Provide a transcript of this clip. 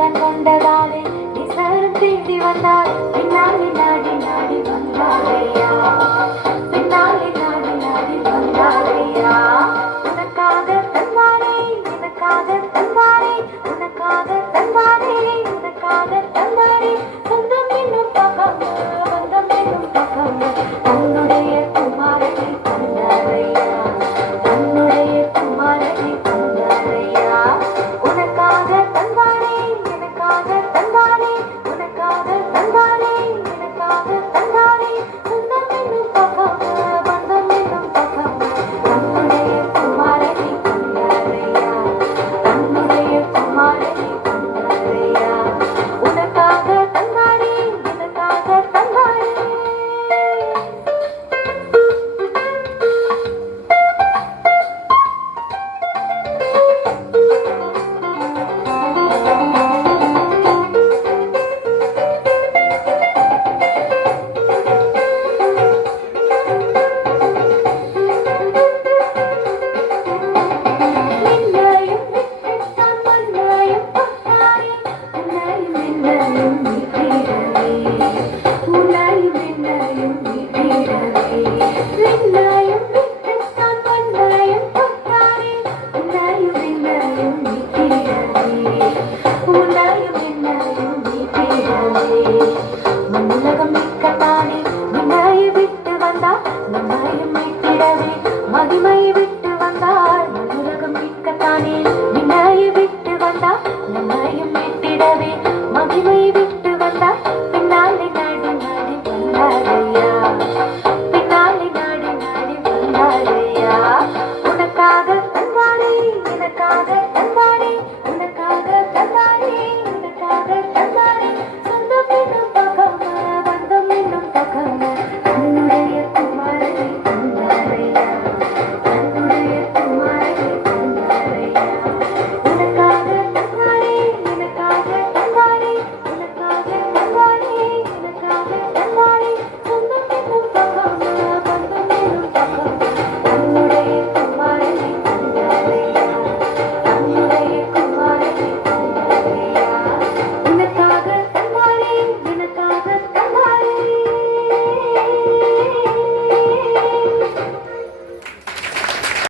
சொந்தம் கொண்டதாலே நிசரம் தேடி வந்தாள் பின்னாடி நாடி நாடி வந்தாரையா பின்னாடி நாடி நாடி வந்தாரையா உனக்காக தந்தானே எனக்காக தந்தானே உனக்காக தந்தானே உனக்காக தந்தானே சொந்தம் என்னும் பக்கம் பந்தம் என்னும் பக்கம் தன்னுடைய குமாரனை தந்தாரையா தன்னுடைய குமாரனை தந்தாரையா உனக்காக தந்தானே எனக்காக தந்தானே உனக்காக தந்தானே எனக்காக தந்தானே சொந்தம் என்னும் பக்கம் பந்தம் என்னும் பக்கம் தன்னுடைய குமாரனை தந்தாரையா தன்னுடைய குமாரனை தந்தாரையா உனக்காக தந்தானே எனக்காக தந்தானே நின்னையும் விட்டுத்தான் மண்ணையும் தொட்டாரே உன்னையும் என்னையும் மீட்டிடவே உன்னையும் என்னையும் மீட்டிடவே நின்னையும் விட்டுத்தான் மண்ணையும் தொட்டாரே உன்னையும் என்னையும் மீட்டிடவே உன்னையும்